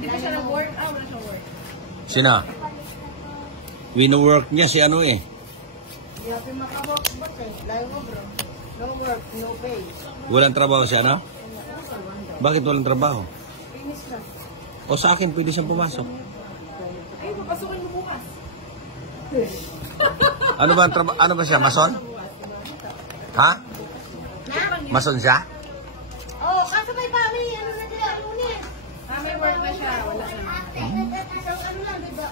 Hindi pa siya nag-work? Wala siya work. Sina? Wino-work niya si ano eh. Yapi makabok eh. Layo mo bro. No work, no pay. Walang trabaho siya, no? Bakit walang trabaho? Finish na. O sa akin, pwede siyang pumasok. Ay, papasukin mo bukas. Ano ba ang trabaho? Ano ba siya? Mason? Ha? Mason siya? Oh, kaso may pami. Ano na kaya? Ano niya? May work na siya. Wala siya. Ano lang, diba?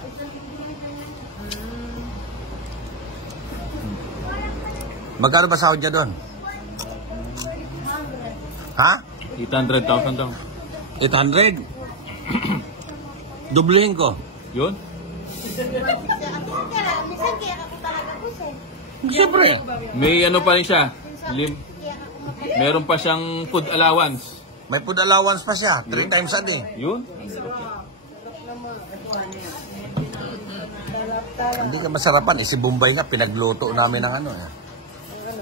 Magkano ba sahod niya doon? Ha? 800,000 daw. 800? Dublihin ko. Yun? Minsan kaya ako talaga po siya. Siyempre. May ano pa rin siya. Meron pa siyang food allowance. May food allowance pa siya. 3 times a day. Yun? Hindi ka masarapan. Si Bombay nga, pinagluto namin ng ano.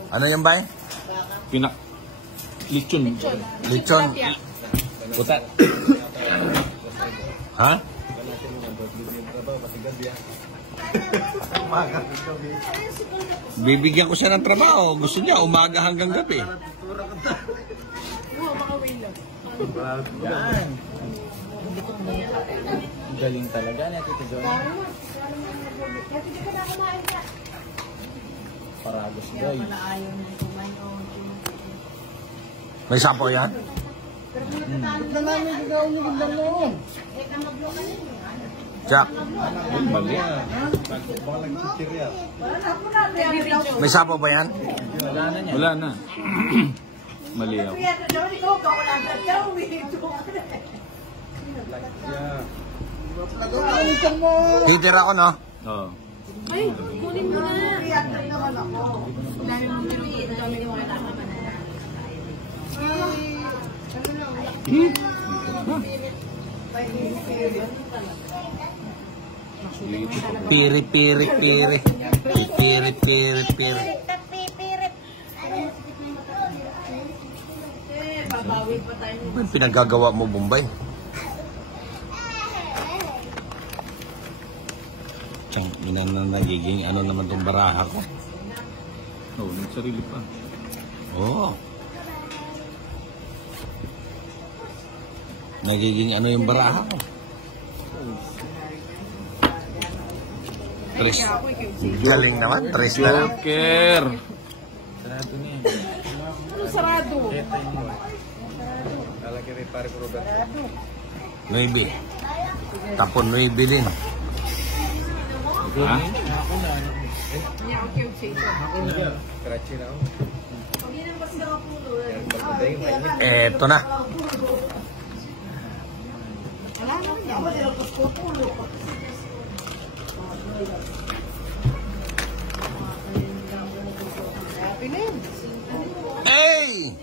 Ano yung bay? Lechon. Lechon. Putat. Ha? Bibigyan ko siya ng trabaho. Gusto niya, umaga hanggang gabi. Yan. Galing talaga na Tito John. Paragos boy. May sapo yan? Jack, Mali. may sapo ba yan? Wala na. Mali ako. Heater ako, no? Oo. Ay, kunin mo na. Dami mong tinuin. Dami mo kita naman na. Piri, piri, piri. Piri, piri, piri. Babawi pa tayo. Ano yung pinagagawa mo, Bombay? Tiyang, nagiging ano naman itong baraha ko. Oo, nagsarili pa. Oo. Nagiging ano yung baraha ko. Tres. Galing naman, tres na lang. Joker! Sarado niya. Ano sarado? 9. Tapon 9 din. Ha? Niya ang cute siya. Eto na. Wala naman yan. Hey!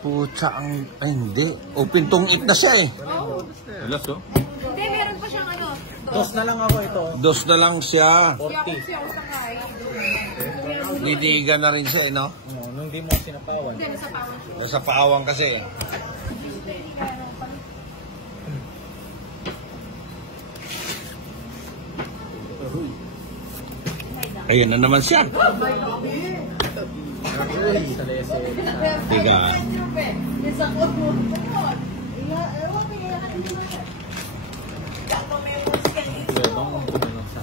Pucha ang... Ay, hindi. Open tong it na siya eh. Alas oh. Hindi, meron pa siyang ano. Dos na lang ako ito. Dos na lang siya. 40. Siya ako sakay. Didiga na rin siya eh, no? Nung di mo sinapawan. Hindi, nasa pawang siya. Nasa paawang kasi eh. Ayun na naman siya. Tiga.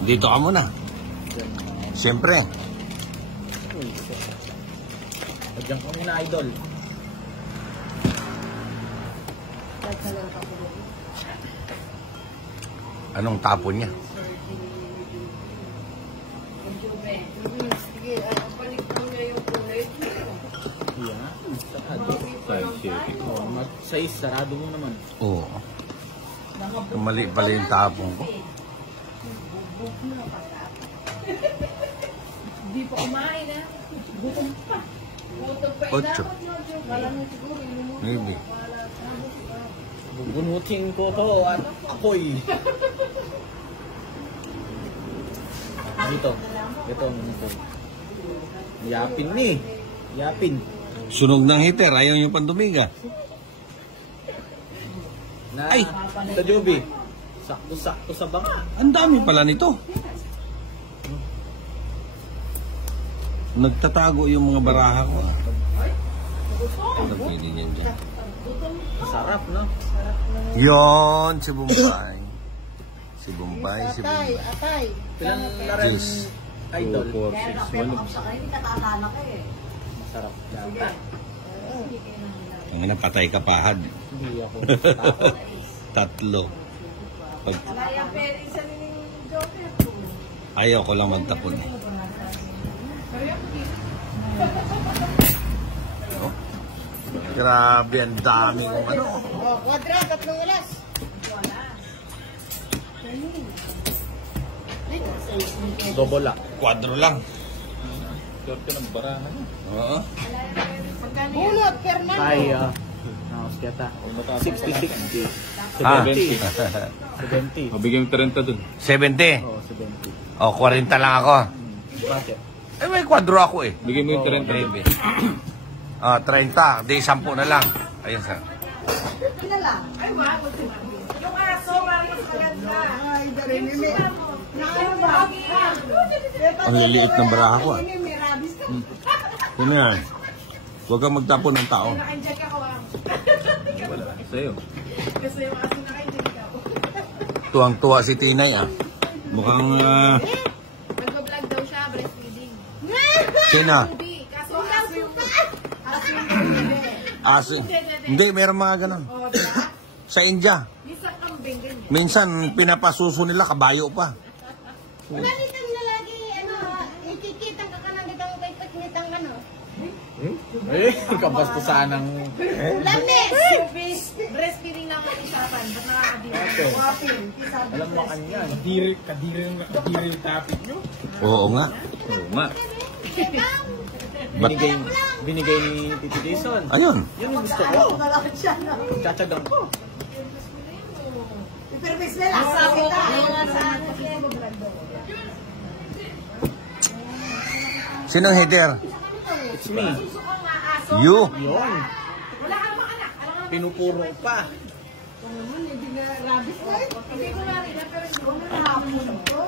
Dito ka muna. Siyempre. Diyan ko muna, idol. Anong tapon niya? Size, sarado mo naman. Oo. Mali pala yung tapon ko. Hindi pa kumain ah. Gutom pa. Gutom pa. 8. Maybe. Bubunutin ko to at apoy. Dito. Ito. Yapin ni. Yapin. Sunog ng heater. Ayaw yung pandumiga. Na, Ay! Tito Joby. Sakto-sakto sa banga. Ang dami pala nito. Nagtatago yung mga baraha ko. Ano pwede niyan dyan? Sarap, no? Yon, si Bombay. Si Bombay, si Atay, Bombay. atay. Pilang laren Yes. idol. 2, 4, 6, 1. Sa kayo, hindi kataalala ko eh. Masarap. Ang napatay ka pahad. Hindi ako takot. 3. Pag Kaya pwede isa ni Joker. ayaw ko lang magtapon. Oh. Grabe, ang dami kong ano. Oh, kwadra, 3 alas. Dobola. Kwadro lang. Swerte ng barahan. Oo. Bunot, Fernando. Ay, nakasketa. 60-60. Ah. 70. O, bigyan mo 30 dun. 70. Oo, 70. O, 40 lang ako. Bakit? Eh, may kwadro ako eh. Bigyan mo yung 30 dun. Maybe. 30. Di, 10 na lang. Ayun, sir. Ina lang. Ay, wow. Yung aso, parang maganda. Ay, dari mimi. Ang liliit ng baraha ko ah. Yun yan. Huwag kang magtapon ng tao. Naka-inject ako ah. Wala. Sa'yo. Kasi yung aso naka-inject ako. Tuwang-tuwa si Tinay ah. Mukhang Nag-vlog daw siya, breastfeeding. sina. Hindi, kaso aso yung bebe. Aso. Hindi, meron mga ganun. O, diba? Sa India. Minsan kambing, ganyan. Minsan, pinapasuso nila, kabayo pa. Wala nitang na lagi, ano, ikikitang ka kanang ditang kay nitang ano. Eh, kabastusan ng... Lamis! Breastfeeding lang ang isapan. Ba't nakakadito? Okay. Wapin. Alam mo kanyan. Oo nga. Oo nga. Ba't? Binigay ni Tito Jason. Ayun. Yun yung gusto ko. Malakad siya na. Tsatsagang ko. Pero bis na lang. Sabi ka. Sino header? It's me. You. Yun. Pinupuro pa. Hindi ko na rin. Pero siguro na hapon ko.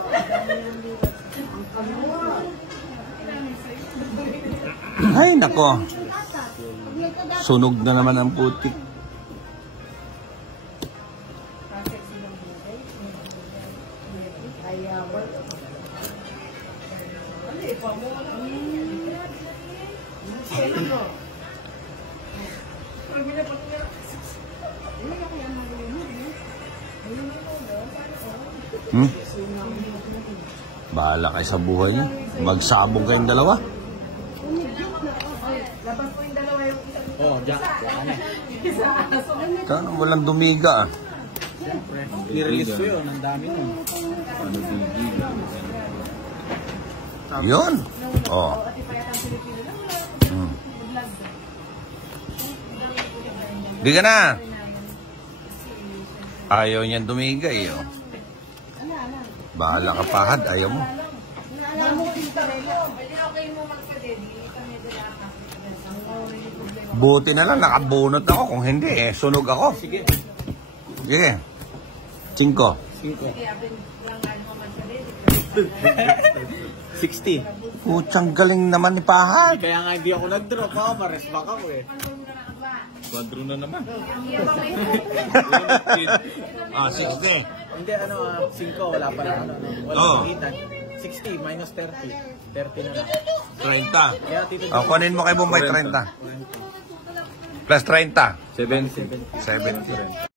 Ay, nako. Sunog na naman ang putik. Bahala kayo sa buhay niyo. Magsabong kayong dalawa. Oh, Jack. Saan walang dumiga ah. Siyempre. I-release ko yun. Ang dami nun. Ano bigil? Yun. Oh. Di ka na. Ayaw niyan dumiga eh. Oh. Bahala ka pahad. Ayaw mo. Buti na lang, nakabunot ako. Kung hindi eh, sunog ako. Sige. Sige. 5. 5. 60. Putsang galing naman ni Pahad. Kaya nga hindi ako nag-drop. Oh, ma-respect ako eh. Quadro na naman. 60. Hindi, 5. Wala pa lang. Wala Oo. pagitan. 60 minus 30. 30 na lang. 30. Kaya Tito O, kunin mo kay Bombay 30. Plus 30. 70. 70.